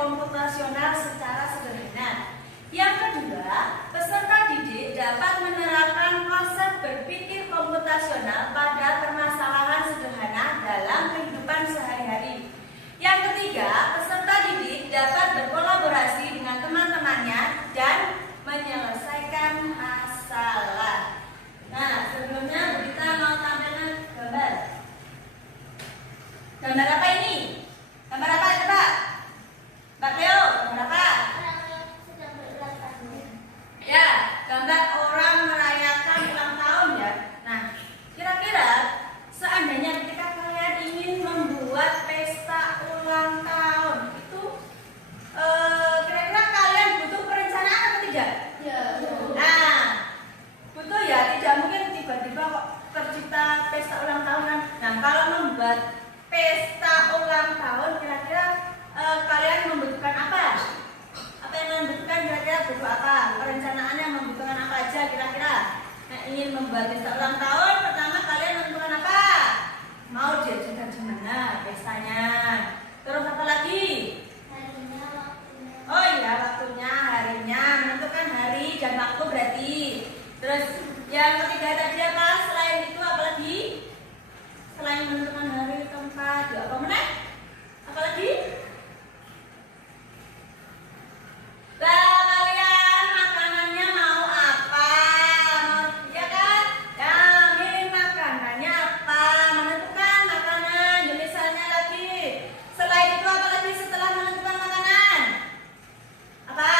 komputasional secara sederhana. Yang kedua, peserta didik dapat menerapkan konsep berpikir komputasional pada permasalahan sederhana dalam kehidupan sehari-hari. Yang ketiga, peserta didik dapat berkolaborasi dengan teman-temannya dan menyelesaikan masalah. Nah, sebelumnya kita mau tampilkan gambar. Gambar apa ini? Gambar apa coba? Mbak Leo, gambar apa? Ya, gambar orang merayakan ulang tahun ya. Nah, kira-kira seandainya ketika kalian ingin membuat pesta ulang tahun itu kira-kira kalian butuh perencanaan atau tidak? Ya. Nah, butuh ya, tidak mungkin tiba-tiba kok tercipta pesta ulang tahunan. Nah, kalau membuat pesta ulang tahun kira-kira kalian membutuhkan apa? Apa yang membutuhkan kira-kira butuh apa? Perencanaannya membutuhkan apa aja kira-kira? Nah, ingin membuat pesta ulang tahun, pertama kalian menentukan apa? Mau diajukan di mana pestanya? Terus apa lagi? Harinya, waktunya. Oh iya, waktunya, harinya, menentukan hari dan waktu berarti. Terus yang ketiga tadi apa? Selain itu apa lagi? Selain menentukan hari, tempat, ya apa mana? Apa lagi? Kalian makanannya mau apa? Ya kan? Ya, milih makanannya apa? Menentukan makanan, misalnya lagi. Selain itu apa lagi setelah menentukan makanan? Apa?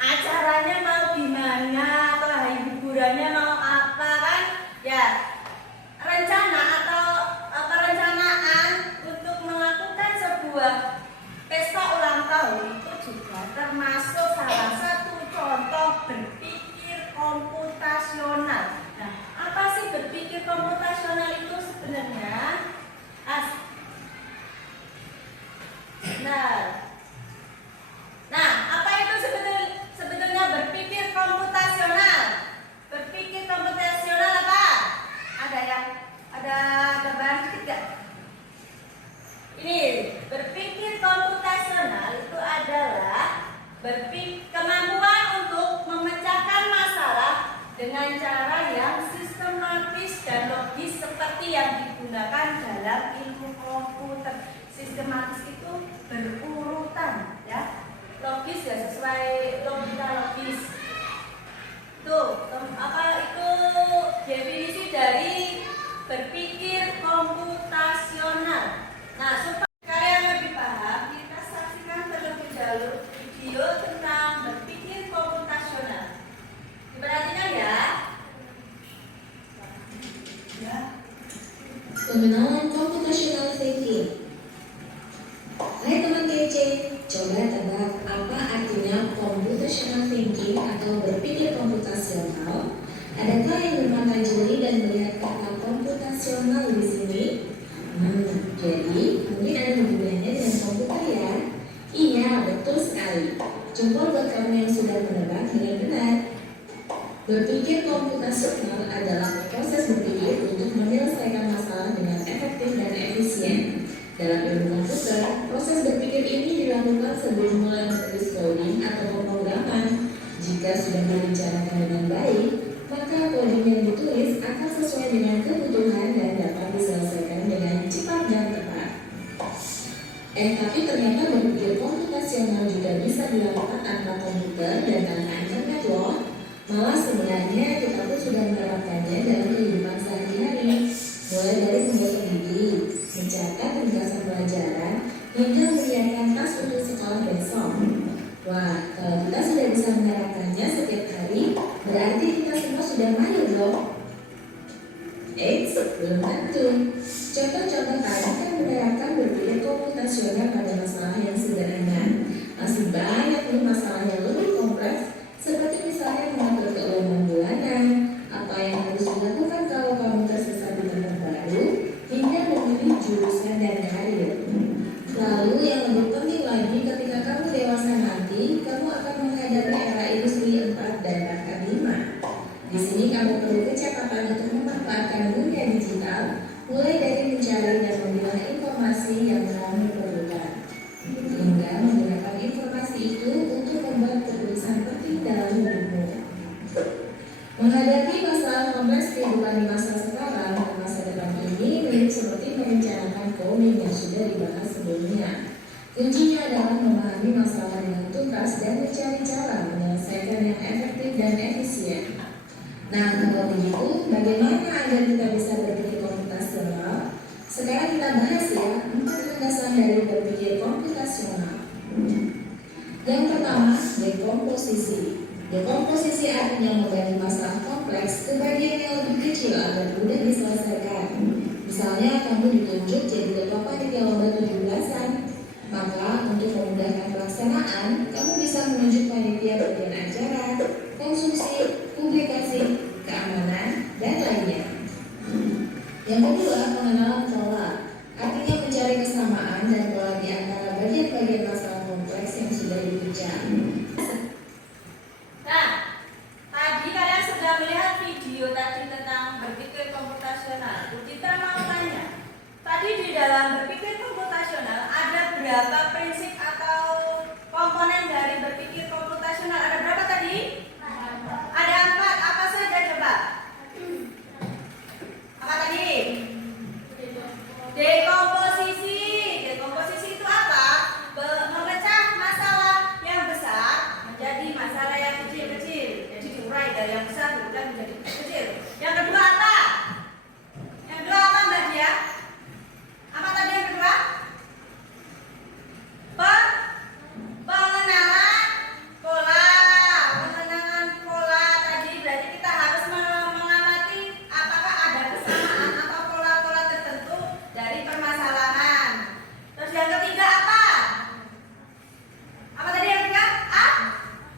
Acaranya mau gimana? Atau hiburannya mau apa kan? Ya, rencana atau perencanaan untuk melakukan sebuah pesta ulang tahun itu juga termasuk salah satu contoh berpikir komputasional. Nah, apa sih berpikir komputasional itu sebenarnya? Nah, apa itu sebetulnya berpikir komputasional? Berpikir komputasional apa? Ada gambaran sedikit nggak? Ini berpikir komputasional itu adalah kemampuan untuk memecahkan masalah dengan cara yang sistematis dan logis seperti yang digunakan dalam ilmu komputer. Sistematis itu berurutan, ya. Logis ya sesuai logika logis. Tuh, apa itu definisi dari berpikir komputasional. Nah, supaya kalian lebih paham, kita saksikan terlebih dahulu video tentang berpikir komputasional. Diperhatikan ya. Pengenalan computational thinking. Hai teman TC, coba tebak apa artinya computational thinking atau berpikir komputasional? Adakah yang bermata jeli dan melihat kata komputasional di sini? Jadi mungkin ada hubungannya dengan komputer ya? Iya, betul sekali. Jempol buat kamu yang sudah menebak dengan benar. Berpikir komputasional adalah proses berpikir untuk menyelesaikan masalah dengan efektif dan efisien. Dalam ilmu komputer, proses berpikir ini dilakukan sebelum mulai menulis coding atau pemrograman. Jika sudah direncanakan dengan baik, maka coding yang ditulis akan sesuai dengan kebutuhan dan dapat diselesaikan dengan cepat dan tepat. Tapi ternyata berpikir komputasional juga bisa dilakukan tanpa komputer dan tanpa internet loh. Malah sebenarnya kita pun sudah menerapkannya dalam kehidupan sehari-hari, mulai dari membuat strategi, mencatat ringkasan pelajaran, hingga menyiapkan tas untuk sekolah besok. Wah, kalau kita sudah bisa menerapkannya setiap hari, berarti kita semua sudah mahir loh. Belum tentu. Contoh-contoh tadi kan menerapkan berpikir komputasional pada masalah yang sederhana. Masih banyak nih masalah yang lebih kompleks, seperti misalnya mengatur keuangan bulanan, apa yang harus dilakukan kalau kamu tersesat di tempat baru, hingga memilih jurusan dan karir. Lalu yang lebih penting lagi, ketika kamu dewasa nanti, kamu akan menghadapi era industri 4 dan bahkan 5. Di sini kamu perlu kecepatan untuk memanfaatkan dunia digital, mulai dari mencari dan memilah informasi yang kamu perlukan. Kuncinya adalah memahami masalah dengan tuntas dan mencari cara menyelesaikan yang efektif dan efisien. Nah, kalau begitu, bagaimana agar kita bisa berpikir komputasional? Sekarang kita bahas ya, 4 landasan dari berpikir komputasional. Yang pertama, dekomposisi. Dekomposisi artinya membagi masalah kompleks ke bagian yang lebih kecil agar mudah diselesaikan. Misalnya, kamu ditunjuk jadi ketua panitia lomba 17-an. Maka, untuk memudahkan pelaksanaan, kamu bisa menunjuk panitia bagian acara, konsumsi, publikasi, keamanan, dan lainnya. Yang kedua, pengenalan pola. Artinya mencari kesamaan dan pola di antara bagian-bagian masalah kompleks yang sudah dipecah. Nah, tadi kalian sudah melihat video tadi tentang berpikir komputasional. Bu Citra mau tanya, tadi di dalam berpikir komputasional ada berapa prinsip atau komponen dari berpikir komputasional? Ada berapa tadi? Ada 4. Apa saja coba? Apa tadi? Dekomposisi. Dekomposisi itu apa? Memecah masalah yang besar menjadi masalah yang kecil-kecil. Jadi diurai dari yang besar diurai menjadi kecil. Yang kedua apa? Yang kedua apa Mbak Dia? Apa tadi yang kedua? Pengenalan pola. Pengenalan pola tadi berarti kita harus mengamati apakah ada kesamaan atau pola-pola tertentu dari permasalahan. Terus yang ketiga apa? Apa tadi yang ketiga?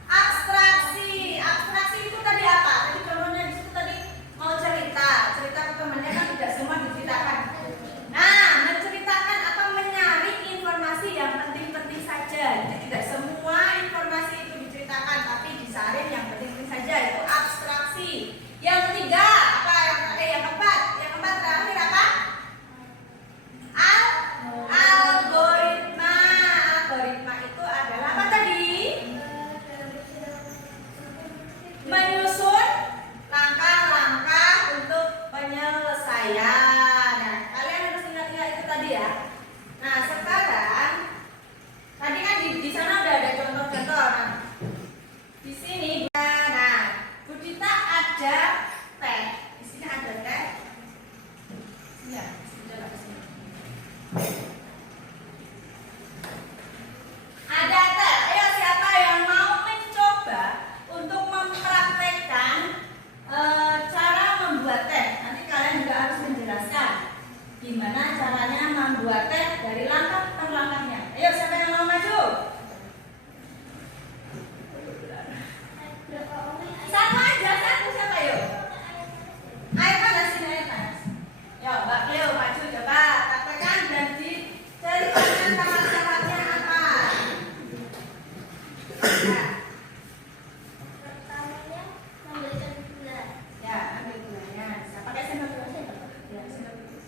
Abstraksi. Abstraksi itu tadi apa? Tadi contohnya di situ tadi mau cerita ke temannya kan tidak semua diceritakan. Nah, menceritakan atau menyaring informasi yang penting-penting saja. Jadi tidak semua informasi itu diceritakan, tapi disaring yang penting-penting saja. Itu abstraksi. Yang ketiga apa? Yang keempat. Yang keempat terakhir apa? Algoritma. Algoritma itu adalah apa tadi? Menyusun langkah-langkah untuk penyelesaian. Nah, kalian harus ingat-ingat itu tadi ya. Nah, sekarang tadi kan di sana udah ada contoh-contoh. Nah, di sini nah, Bu Dita ada teh. Di sini ada teh. Ya, sudah di sini. Ada teh. Ayo siapa yang mau mencoba untuk mempraktekkan cara membuat teh? Nanti kalian juga harus menjelaskan gimana caranya membuat teh dari langkah per langkahnya. Ayo siapa yang mau maju? Satu aja, satu siapa yuk? Air panas sini, air panas. Yuk, Mbak Cleo maju coba praktekkan dan diceritakan syarat-syaratnya apa. Nah, Pertamanya memberikan gula. ya ambil gulanya. Bisa pakai sendok gula aja. Ya, sendok gula.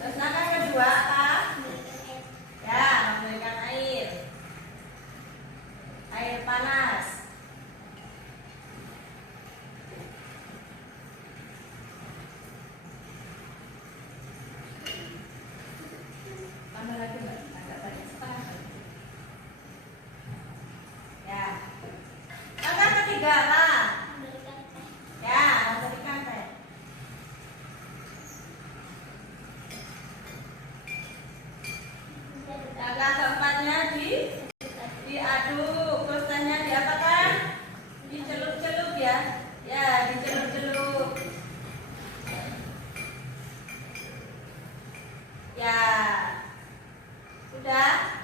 Terus langkah kedua apa? Ya, memberikan air. Air panas. Tambah lagi Mbak, agak banyak setengah. Ya. Langkah ketiga apa? Memberikan teh. Ya, memberikan teh. Langkah keempatnya diaduk, terus tehnya diapakan? Dicelup-celup ya. Ya, dicelup-celup. Ya. Sudah?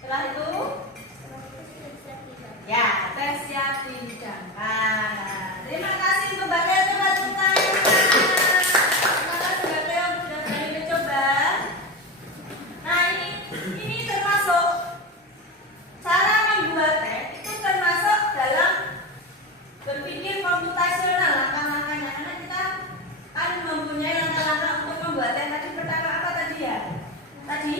Setelah itu ya, teh siap dihidangkan. Terima kasih untuk Mbak Cleo, coba tepuk tangan. Terima kasih Mbak Cleo sudah berani mencoba. Nah, ini termasuk cara membuat teh itu termasuk dalam berpikir komputasional langkah-langkahnya, karena kita kan mempunyai langkah-langkah untuk membuat teh. Tadi pertama apa tadi ya? Tadi